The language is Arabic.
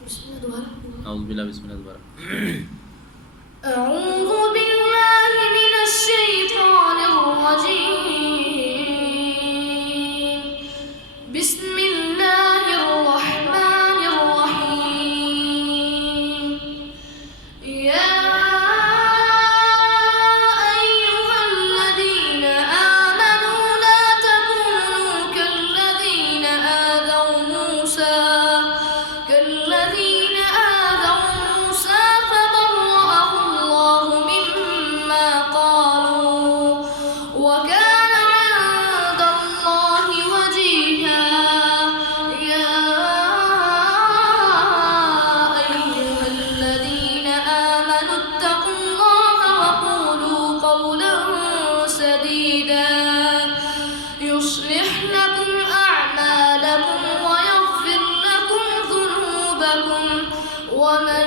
أعوذ بالله بسم الله دوباره. أعوذ بالله من الشيطان الرجيم. بسم الله الرحمن الرحيم. يا أيها الذين آمنوا لا تكونوا كالذين آذوا موسى فبرأه الله مما قالوا وكان عند الله وجيها. يا أيها الذين آمنوا اتقوا الله وقولوا قولا سديدا يصلح لكم أعمالكم ويغفر لكم ذنوبكم ومن